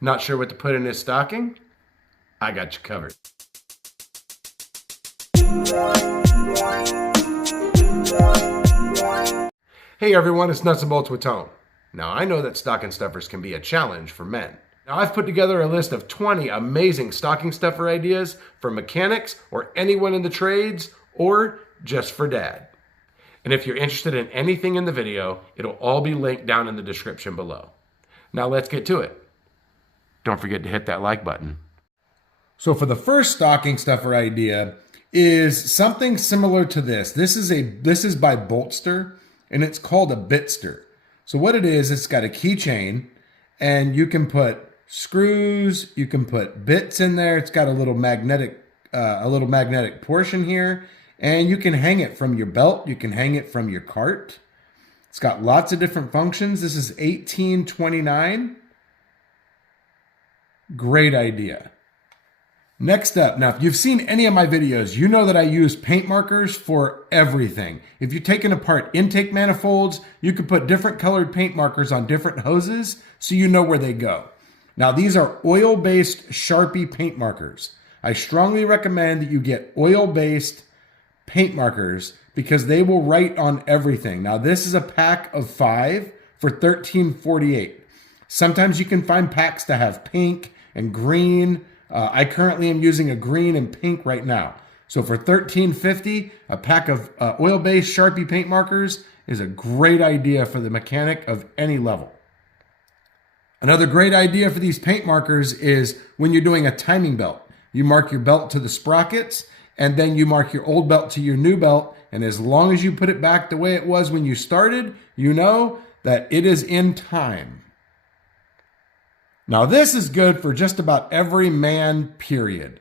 Not sure what to put in his stocking? I got you covered. Hey everyone, it's Nuts and Bolts with Tone. Now I know that stocking stuffers can be a challenge for men. Now I've put together a list of 20 amazing stocking stuffer ideas for mechanics or anyone in the trades or just for dad. And if you're interested in anything in the video, it'll all be linked down in the description below. Now let's get to it. Don't forget to hit that like button. So for the first stocking stuffer idea is something similar to this. This is by Boltster, and it's called a Bitster. So what it is, it's got a keychain, and you can put screws, you can put bits in there. It's got a little magnetic portion here, and you can hang it from your belt. You can hang it from your cart. It's got lots of different functions. This is $18.29. Great idea. Next up, now if you've seen any of my videos, you know that I use paint markers for everything. If you're taking apart intake manifolds, you can put different colored paint markers on different hoses so you know where they go. Now these are oil-based Sharpie paint markers. I strongly recommend that you get oil-based paint markers because they will write on everything. Now this is a pack of 5 for $13.48. Sometimes you can find packs that have pink and green. I currently am using a green and pink right now. So for $13.50, a pack of oil-based Sharpie paint markers is a great idea for the mechanic of any level. Another great idea for these paint markers is when you're doing a timing belt. You mark your belt to the sprockets, and then you mark your old belt to your new belt. And as long as you put it back the way it was when you started, you know that it is in time. Now this is good for just about every man, period.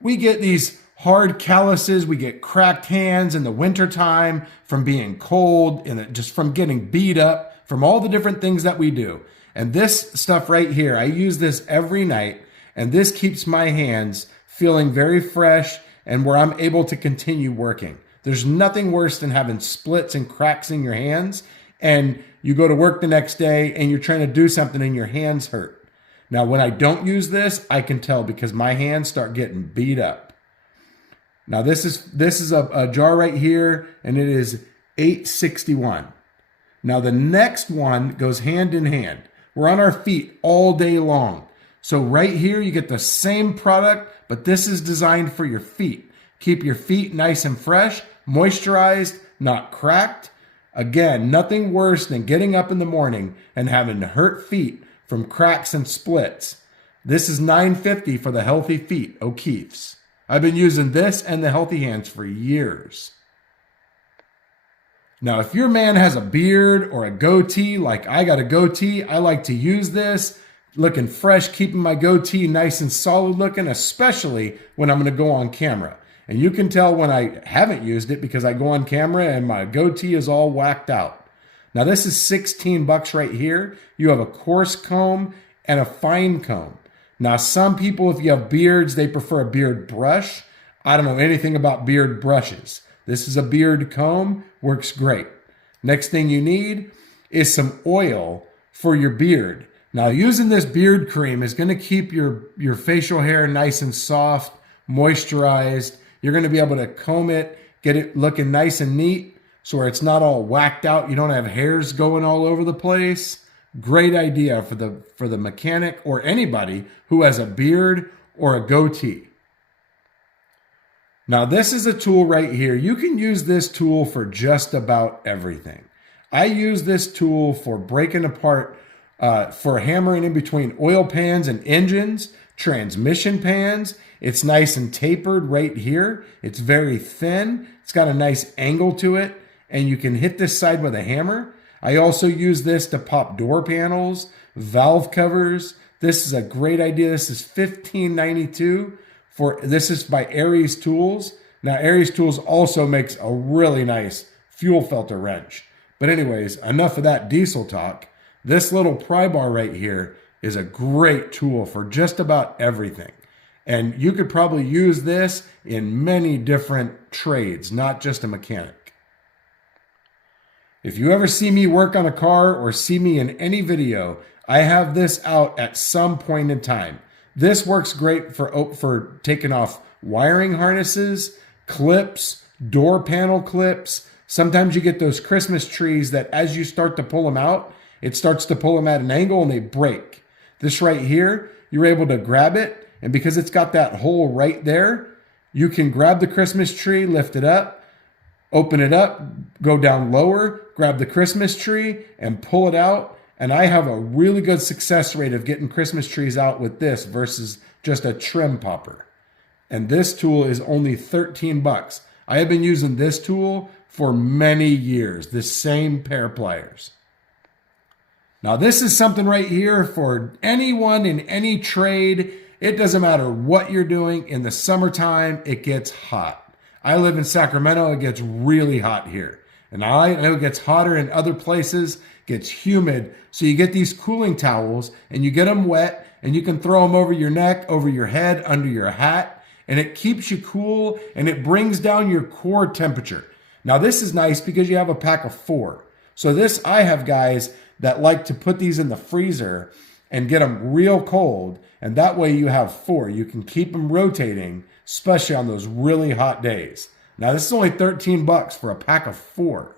We get these hard calluses, we get cracked hands in the wintertime from being cold and just from getting beat up from all the different things that we do. And this stuff right here, I use this every night, and this keeps my hands feeling very fresh and where I'm able to continue working. There's nothing worse than having splits and cracks in your hands, and you go to work the next day and you're trying to do something and your hands hurt. Now, when I don't use this, I can tell because my hands start getting beat up. Now, this is a jar right here, and it is $8.61. Now, the next one goes hand in hand. We're on our feet all day long. So right here, you get the same product, but this is designed for your feet. Keep your feet nice and fresh, moisturized, not cracked. Again, nothing worse than getting up in the morning and having hurt feet from cracks and splits. This is $9.50 for the Healthy Feet O'Keeffe's. I've been using this and the Healthy Hands for years. Now, if your man has a beard or a goatee, like I got a goatee, I like to use this, looking fresh, keeping my goatee nice and solid looking, especially when I'm going to go on camera. And you can tell when I haven't used it because I go on camera and my goatee is all whacked out. Now this is $16 right here. You have a coarse comb and a fine comb. Now some people, if you have beards, they prefer a beard brush. I don't know anything about beard brushes. This is a beard comb, works great. Next thing you need is some oil for your beard. Now using this beard cream is going to keep your facial hair nice and soft, moisturized. You're going to be able to comb it, get it looking nice and neat so where it's not all whacked out. You don't have hairs going all over the place. Great idea for the mechanic or anybody who has a beard or a goatee. Now this is a tool right here. You can use this tool for just about everything. I use this tool for breaking apart, for hammering in between oil pans and engines, transmission pans. It's nice and tapered right here. It's very thin. It's got a nice angle to it, and you can hit this side with a hammer. I also use this to pop door panels, valve covers. This is a great idea. This is $15.92 this is by Aries Tools. Now Aries Tools also makes a really nice fuel filter wrench. But anyways, enough of that diesel talk. This little pry bar right here is a great tool for just about everything. And you could probably use this in many different trades, not just a mechanic. If you ever see me work on a car or see me in any video, I have this out at some point in time. This works great for taking off wiring harnesses, clips, door panel clips. Sometimes you get those Christmas trees that as you start to pull them out, it starts to pull them at an angle and they break. This right here, you're able to grab it, and because it's got that hole right there, you can grab the Christmas tree, lift it up, open it up, go down lower, grab the Christmas tree and pull it out. And I have a really good success rate of getting Christmas trees out with this versus just a trim popper. And this tool is only 13 bucks. I have been using this tool for many years, the same pair of pliers. Now this is something right here for anyone in any trade. It doesn't matter what you're doing. In the summertime, it gets hot. I live in Sacramento. It gets really hot here. And I know it gets hotter in other places, gets humid. So you get these cooling towels and you get them wet and you can throw them over your neck, over your head, under your hat. And it keeps you cool and it brings down your core temperature. Now this is nice because you have a pack of 4. So this, I have guys that like to put these in the freezer and get them real cold. And that way you have 4. You can keep them rotating, especially on those really hot days. Now this is only 13 bucks for a pack of 4.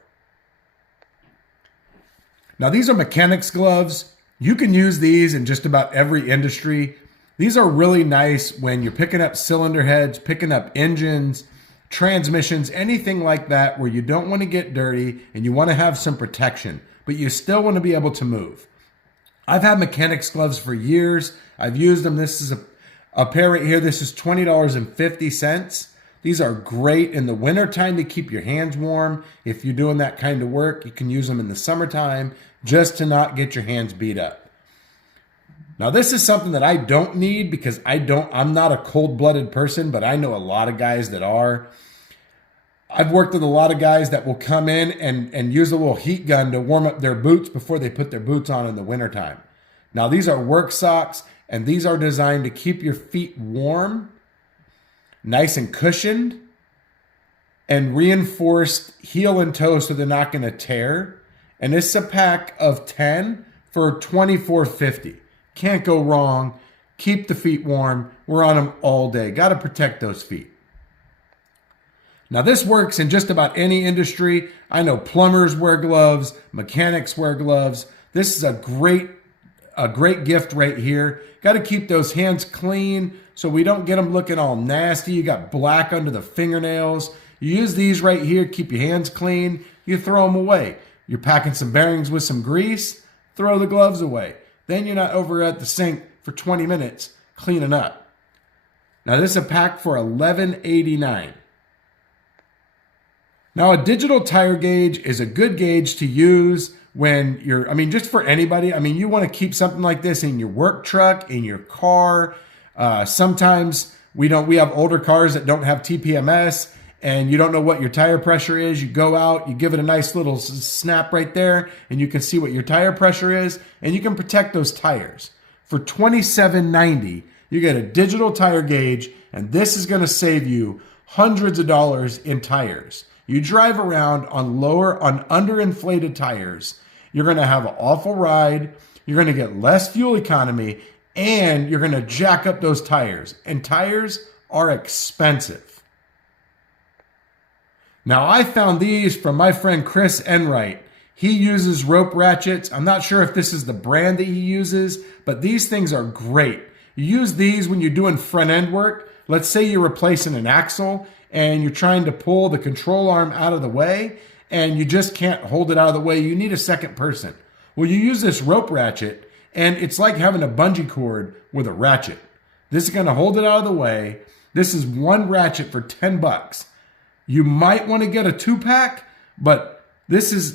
Now these are mechanics gloves. You can use these in just about every industry. These are really nice when you're picking up cylinder heads, picking up engines, transmissions, anything like that where you don't want to get dirty and you want to have some protection, but you still want to be able to move. I've had mechanics gloves for years. I've used them. This is a pair right here. This is $20.50. These are great in the wintertime to keep your hands warm. If you're doing that kind of work, you can use them in the summertime just to not get your hands beat up. Now this is something that I don't need because I'm not a cold-blooded person, but I know a lot of guys that are. I've worked with a lot of guys that will come in and use a little heat gun to warm up their boots before they put their boots on in the wintertime. Now these are work socks and these are designed to keep your feet warm, nice and cushioned, and reinforced heel and toe so they're not going to tear. And this is a pack of 10 for $24.50. Can't go wrong. Keep the feet warm. We're on them all day. Got to protect those feet. Now this works in just about any industry. I know plumbers wear gloves, mechanics wear gloves. This is a great gift right here. Got to keep those hands clean so we don't get them looking all nasty. You got black under the fingernails. You use these right here, keep your hands clean. You throw them away. You're packing some bearings with some grease, throw the gloves away. Then you're not over at the sink for 20 minutes cleaning up. Now this is a pack for $11.89. Now a digital tire gauge is a good gauge to use when you're, just for anybody. You want to keep something like this in your work truck, in your car. Sometimes we have older cars that don't have TPMS and you don't know what your tire pressure is. You go out, you give it a nice little snap right there and you can see what your tire pressure is and you can protect those tires. For $27.90, you get a digital tire gauge and this is going to save you hundreds of dollars in tires. You drive around on underinflated tires, you're going to have an awful ride, you're going to get less fuel economy, and you're going to jack up those tires. And tires are expensive. Now, I found these from my friend Chris Enright. He uses rope ratchets. I'm not sure if this is the brand that he uses, but these things are great. You use these when you're doing front end work. Let's say you're replacing an axle and you're trying to pull the control arm out of the way and you just can't hold it out of the way. You need a second person. Well, you use this rope ratchet and it's like having a bungee cord with a ratchet. This is going to hold it out of the way. This is one ratchet for 10 bucks. You might want to get a 2-pack, but this is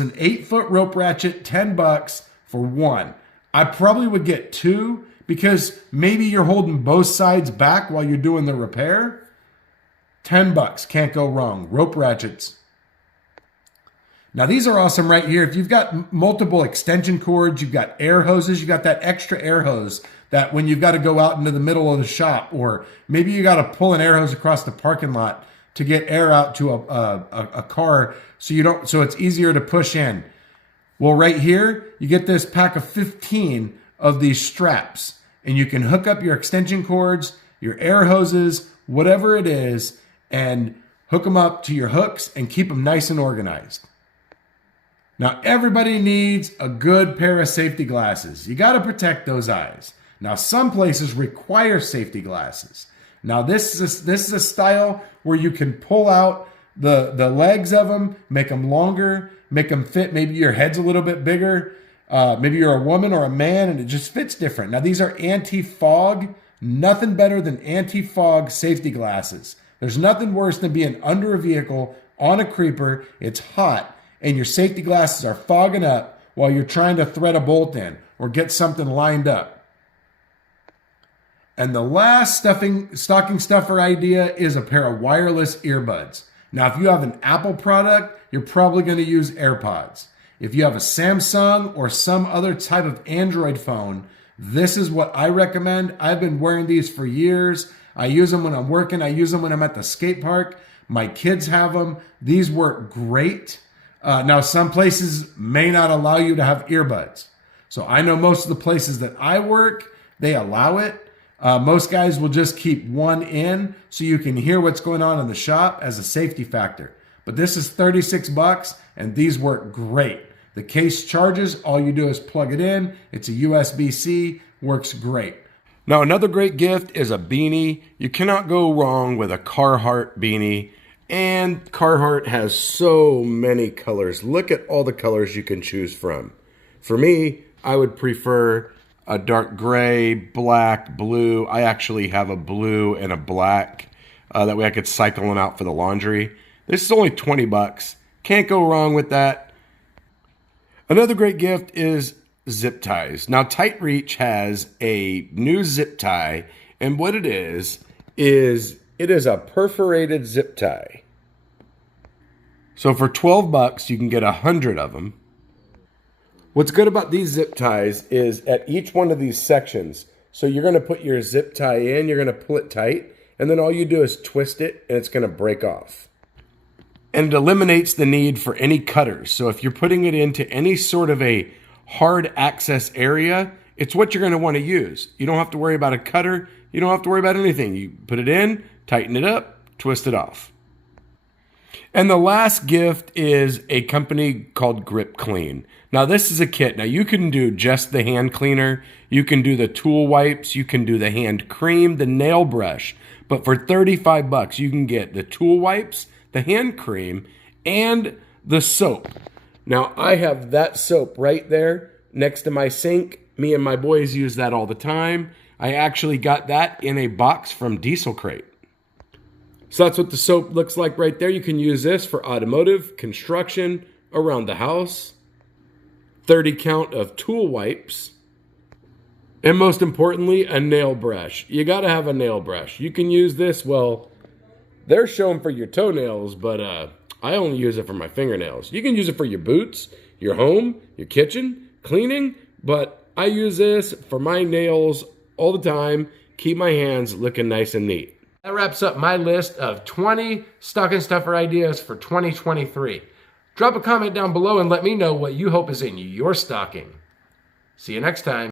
an 8-foot rope ratchet, 10 bucks for one. I probably would get 2 because maybe you're holding both sides back while you're doing the repair. 10 bucks, can't go wrong. Rope ratchets. Now these are awesome right here. If you've got multiple extension cords, you've got air hoses, you've got that extra air hose that when you've got to go out into the middle of the shop, or maybe you got to pull an air hose across the parking lot to get air out to a car so it's easier to push in. Well, right here, you get this pack of 15 of these straps, and you can hook up your extension cords, your air hoses, whatever it is, and hook them up to your hooks and keep them nice and organized. Now, everybody needs a good pair of safety glasses. You got to protect those eyes. Now, some places require safety glasses. Now, this is a style where you can pull out the legs of them, make them longer, make them fit. Maybe your head's a little bit bigger. Maybe you're a woman or a man and it just fits different. Now, these are anti-fog. Nothing better than anti-fog safety glasses. There's nothing worse than being under a vehicle on a creeper. It's hot and your safety glasses are fogging up while you're trying to thread a bolt in or get something lined up. And the last stocking stuffer idea is a pair of wireless earbuds. Now, if you have an Apple product, you're probably going to use AirPods. If you have a Samsung or some other type of Android phone, this is what I recommend. I've been wearing these for years. I use them when I'm working. I use them when I'm at the skate park. My kids have them. These work great. Now, some places may not allow you to have earbuds. So I know most of the places that I work, they allow it. Most guys will just keep one in so you can hear what's going on in the shop as a safety factor. But this is $36 and these work great. The case charges, all you do is plug it in. It's a USB-C, works great. Now, another great gift is a beanie. You cannot go wrong with a Carhartt beanie. And Carhartt has so many colors. Look at all the colors you can choose from. For me, I would prefer a dark gray, black, blue. I actually have a blue and a black. That way I could cycle them out for the laundry. This is only $20. Can't go wrong with that. Another great gift is zip ties. Now, Tight Reach has a new zip tie, and what it is it is a perforated zip tie. So for $12, you can get 100 of them. What's good about these zip ties is at each one of these sections, so you're going to put your zip tie in, you're going to pull it tight, and then all you do is twist it, and it's going to break off. And it eliminates the need for any cutters. So if you're putting it into any sort of a hard access area, it's what you're going to want to use. You don't have to worry about a cutter. You don't have to worry about anything. You put it in, tighten it up, twist it off. And the last gift is a company called Grip Clean. Now, this is a kit. Now, you can do just the hand cleaner. You can do the tool wipes. You can do the hand cream, the nail brush. But for $35, you can get the tool wipes, the hand cream, and the soap. Now, I have that soap right there next to my sink. Me and my boys use that all the time. I actually got that in a box from Diesel Crate. So that's what the soap looks like right there. You can use this for automotive, construction, around the house. 30 count of tool wipes. And most importantly, a nail brush. You got to have a nail brush. You can use this, well, they're showing for your toenails, but I only use it for my fingernails. You can use it for your boots, your home, your kitchen, cleaning, but I use this for my nails all the time. Keep my hands looking nice and neat. That wraps up my list of 20 stocking stuffer ideas for 2023. Drop a comment down below and let me know what you hope is in your stocking. See you next time.